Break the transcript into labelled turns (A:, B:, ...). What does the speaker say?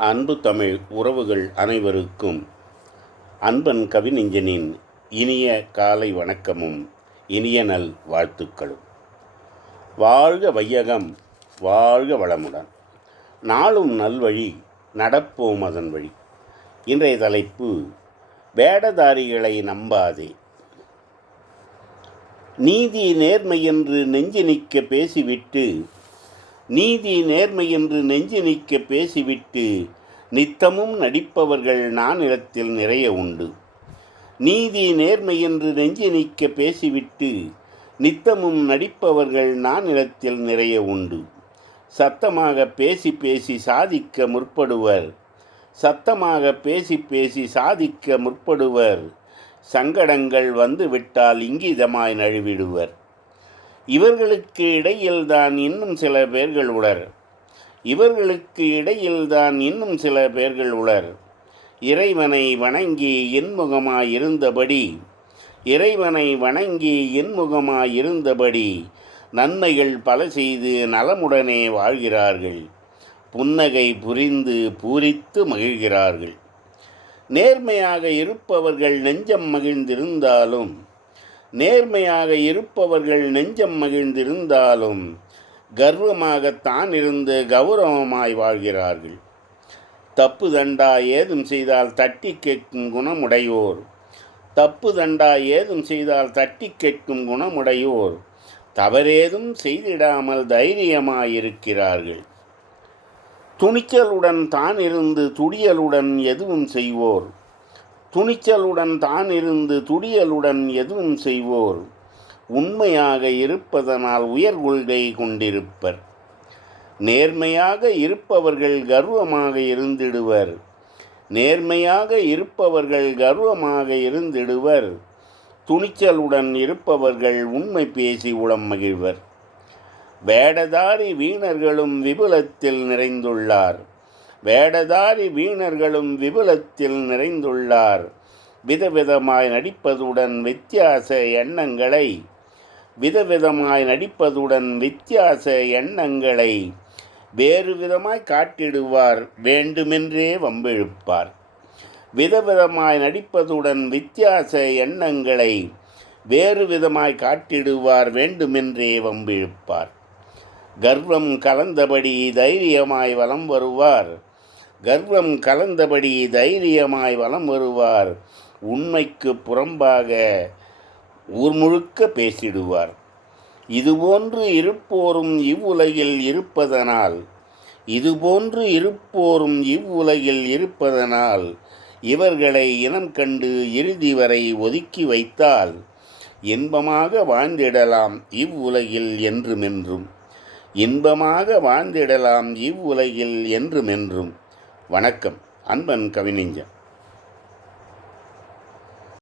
A: அன்பு தமிழ் உறவுகள் அனைவருக்கும் அன்பன் கவிநெஞ்சனின் இனிய காலை வணக்கமும் இனிய நல் வாழ்த்துக்களும். வாழ்க வையகம் வாழ்க வளமுடன். நாளும் நல்வழி நடப்போம் அதன் வழி. இன்றைய தலைப்பு வேடதாரிகளை நம்பாதே. நீதி நேர்மையென்று நெஞ்சு நிற்க பேசிவிட்டு நீதி நேர்மை என்று நெஞ்சு நிற்க பேசிவிட்டு நித்தமும் நடிப்பவர்கள் நானிலத்தில் நிறைய உண்டு. நீதி நேர்மை என்று நெஞ்சு நிற்க பேசிவிட்டு நித்தமும் நடிப்பவர்கள் நானிலத்தில் நிறைய உண்டு. சத்தமாக பேசி பேசி சாதிக்க முற்படுவர். சத்தமாக பேசி பேசி சாதிக்க முற்படுவர். சங்கடங்கள் வந்துவிட்டால் இங்கிதமாய் நழுவிடுவர். இவர்களுக்கு இடையில்தான் இன்னும் சில பேர்கள் உளர். இவர்களுக்கு இடையில்தான் இன்னும் சில பேர்கள் உளர். இறைவனை வணங்கி இன்முகமாயிருந்தபடி இறைவனை வணங்கி இன்முகமாயிருந்தபடி நன்மைகள் பல செய்து நலமுடனே வாழ்கிறார்கள். புன்னகை புரிந்து பூரித்து மகிழ்கிறார்கள். நேர்மையாக இருப்பவர்கள் நெஞ்சம் மகிழ்ந்திருந்தாலும் நேர்மையாக இருப்பவர்கள் நெஞ்சம் மகிழ்ந்திருந்தாலும் கர்வமாகத்தான் இருந்து கௌரவமாய் வாழ்கிறார்கள். தப்பு தண்டா ஏதும் செய்தால் தட்டி கேட்கும் குணமுடையோர். தப்பு தண்டா ஏதும் செய்தால் தட்டி கேட்கும் குணமுடையோர். தவறேதும் செய்திடாமல் தைரியமாயிருக்கிறார்கள். துணிச்சலுடன் தான் இருந்து துடியலுடன் எதுவும் செய்வோர். துணிச்சலுடன் தான் இருந்து துடியலுடன் எதுவும் செய்வோர் உண்மையாக இருப்பதனால் உயர் கொள்கை கொண்டிருப்பர். நேர்மையாக இருப்பவர்கள் கர்வமாக இருந்திடுவர். நேர்மையாக இருப்பவர்கள் கர்வமாக இருந்திடுவர். துணிச்சலுடன் இருப்பவர்கள் உண்மை பேசி உளம் மகிழ்வர். வேடதாரி வீணர்களும் விபுலத்தில் நிறைந்துள்ளார். வேடதாரி வீணர்களும் விபுலத்தில் நிறைந்துள்ளார். விதவிதமாய் நடிப்பதுடன் வித்தியாச எண்ணங்களை விதவிதமாய் நடிப்பதுடன் வித்தியாச எண்ணங்களை வேறு விதமாய் காட்டிடுவார் வேண்டுமென்றே வம்பிழுப்பார். விதவிதமாய் நடிப்பதுடன் வித்தியாச எண்ணங்களை வேறு விதமாய் காட்டிடுவார் வேண்டுமென்றே வம்பிழுப்பார். கர்வம் கலந்தபடி தைரியமாய் வலம் வருவார். கர்வம் கலந்தபடி தைரியமாய் வலம் வருவார். உண்மைக்கு புறம்பாக ஊர் முழுக்க பேசிடுவார். இதுபோன்று இருப்போரும் இவ்வுலகில் இருப்பதனால் இதுபோன்று இருப்போரும் இவ்வுலகில் இருப்பதனால் இவர்களை இனம் கண்டு இறுதி வரை ஒதுக்கி வைத்தால் இன்பமாக வாழ்ந்திடலாம் இவ்வுலகில் என்றுமென்றும். இன்பமாக வாழ்ந்திடலாம் இவ்வுலகில் என்றுமென்றும். வணக்கம். அன்பன் கவிஞன்